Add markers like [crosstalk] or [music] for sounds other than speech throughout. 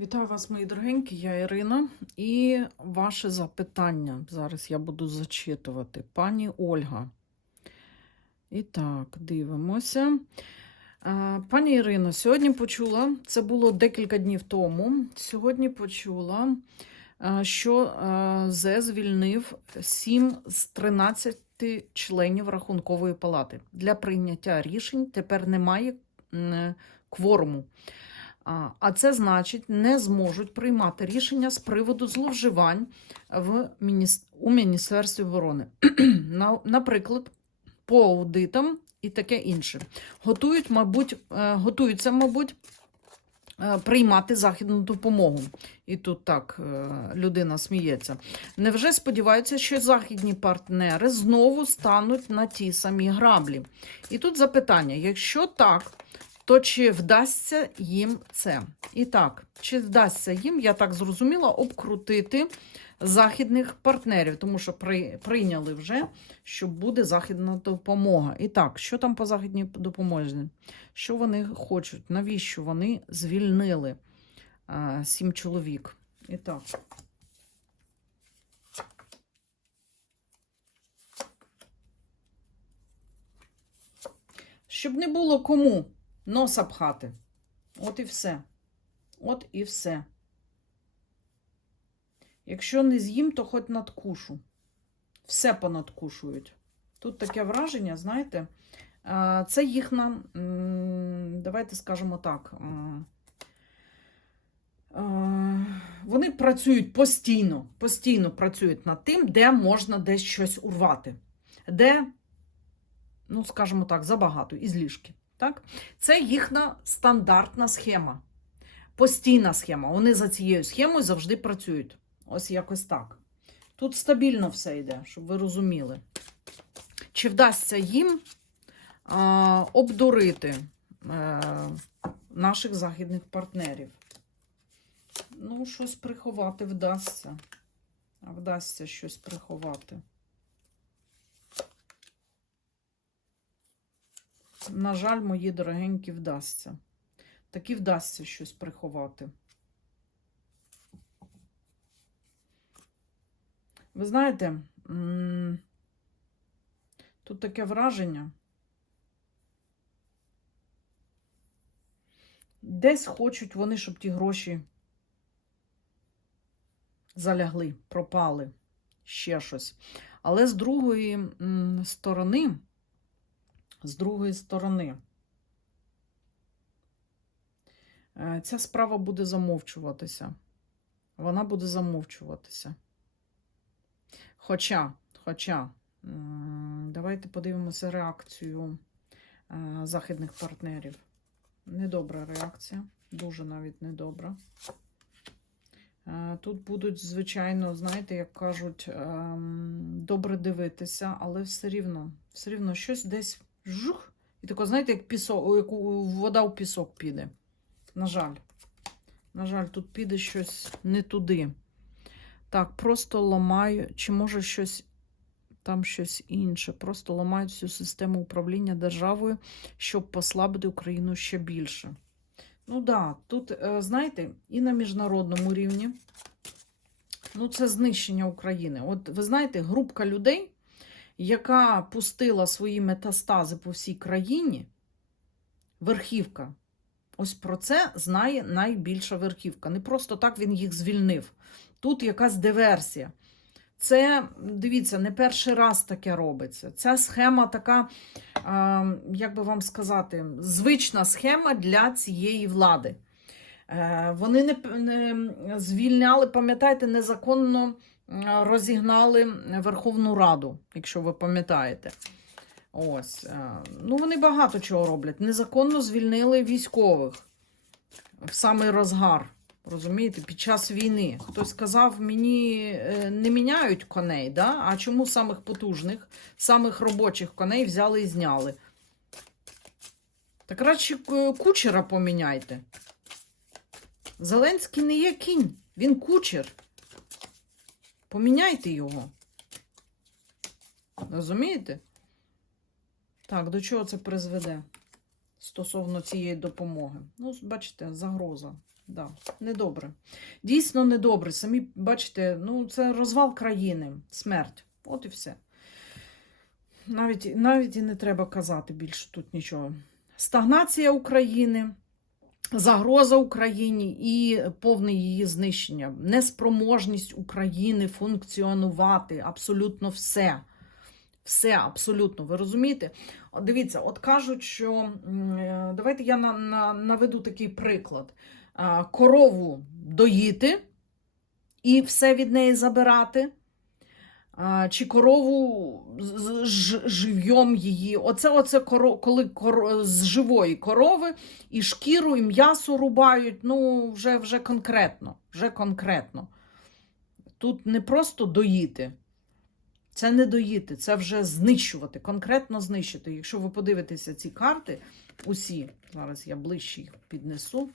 Вітаю вас, мої дорогенькі, я Ірина. І ваше запитання. Зараз я буду зачитувати. Пані Ольга. І так, дивимося. Пані Ірино, сьогодні почула, це було декілька днів тому. Сьогодні почула, що ЗЕ звільнив 7 з 13 членів Рахункової палати. Для прийняття рішень тепер немає кворуму. А це значить, не зможуть приймати рішення з приводу зловживань в у Міністерстві оборони. [clears throat] Наприклад, по аудитам і таке інше. Готують, мабуть, е, готуються, мабуть, е, приймати західну допомогу. І тут так е, людина сміється. Невже сподіваються, що західні партнери знову стануть на ті самі граблі? І тут запитання: якщо так, то чи вдасться їм це? І так, чи вдасться їм, я так зрозуміла, обкрутити західних партнерів, тому що при, прийняли вже, що буде західна допомога. І так, що там по західній допомозі? Що вони хочуть? Навіщо вони звільнили а, сім чоловік? І так. Щоб не було кому носа пхати. От і все. От і все. Якщо не з'їм, то хоч надкушу. Все понадкушують. Тут таке враження, знаєте, це їхня, м, давайте скажемо так. Вони працюють постійно, постійно працюють над тим, де можна десь щось урвати. Де, ну, скажімо так, забагато, із ліжки. Так? Це їхня стандартна схема. Постійна схема. Вони за цією схемою завжди працюють. Ось якось так. Тут стабільно все йде, щоб ви розуміли. Чи вдасться їм а, обдурити е, наших західних партнерів? Ну, щось приховати вдасться. А вдасться щось приховати. На жаль, мої дорогенькі, вдасться. Таки вдасться щось приховати. Ви знаєте, тут таке враження. Десь хочуть вони, щоб ті гроші залягли, пропали, ще щось. Але з другої сторони, з другої сторони, е, ця справа буде замовчуватися. Вона буде замовчуватися. Хоча, хоча, давайте подивимося реакцію е, західних партнерів. Недобра реакція, дуже навіть недобра. Е, Тут будуть, звичайно, знаєте, як кажуть, ем, добре дивитися, але все рівно, все рівно щось десь жух, і тако, знаєте, як пісок, як вода у пісок піде. На жаль. На жаль, тут піде щось не туди. Так, просто ламаю, чи може щось там щось інше. Просто ламають всю систему управління державою, щоб послабити Україну ще більше. Ну да, тут, е, знаєте, і на міжнародному рівні. Ну, це знищення України. От ви знаєте, групка людей, яка пустила свої метастази по всій країні, верхівка. Ось про це знає найбільша верхівка. Не просто так він їх звільнив. Тут якась диверсія. Це, дивіться, не перший раз таке робиться. Ця схема така, як би вам сказати, звична схема для цієї влади. Е, вони не, звільняли, пам'ятаєте, незаконно розігнали Верховну Раду, якщо ви пам'ятаєте. Ось. е, Ну, вони багато чого роблять. Незаконно звільнили військових в самий розгар. Розумієте, під час війни. Хтось сказав, мені е, не міняють коней, да? а чому самих потужних, самих робочих коней взяли і зняли? Так краще е, кучера поміняйте. Зеленський не є кінь, він кучер. Поміняйте його. Розумієте? Так, до чого це призведе стосовно цієї допомоги? Ну, бачите, загроза. Да, недобре. Дійсно недобре. Самі бачите, ну це розвал країни, смерть. От і все. Навіть, навіть і не треба казати більше тут нічого. Стагнація України, загроза Україні і повне її знищення, неспроможність України функціонувати, абсолютно все. Все, абсолютно, ви розумієте? Дивіться, от кажуть, що е, давайте я на, на, наведу такий приклад. Корову доїти і все від неї забирати. Чи корову з- з ж- живьом її. Оце, оце коли коро, з живої корови і шкіру, і м'ясо рубають. Ну, вже, вже конкретно. Вже конкретно. Тут не просто доїти. Це не доїти, це вже знищувати, конкретно знищити. Якщо ви подивитеся ці карти, усі, зараз я ближче їх піднесу.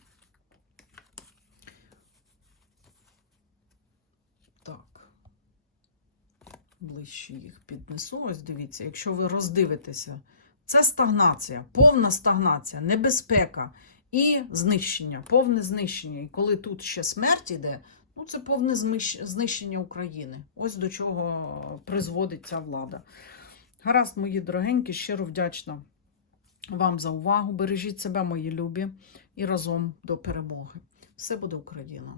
Ближче їх піднесу. Ось дивіться, якщо ви роздивитеся, це стагнація, повна стагнація, небезпека і знищення, повне знищення. І коли тут ще смерть іде, ну це повне знищення України. Ось до чого призводить ця влада. Гаразд, мої дорогенькі, щиро вдячна вам за увагу. Бережіть себе, мої любі, і разом до перемоги. Все буде Україна!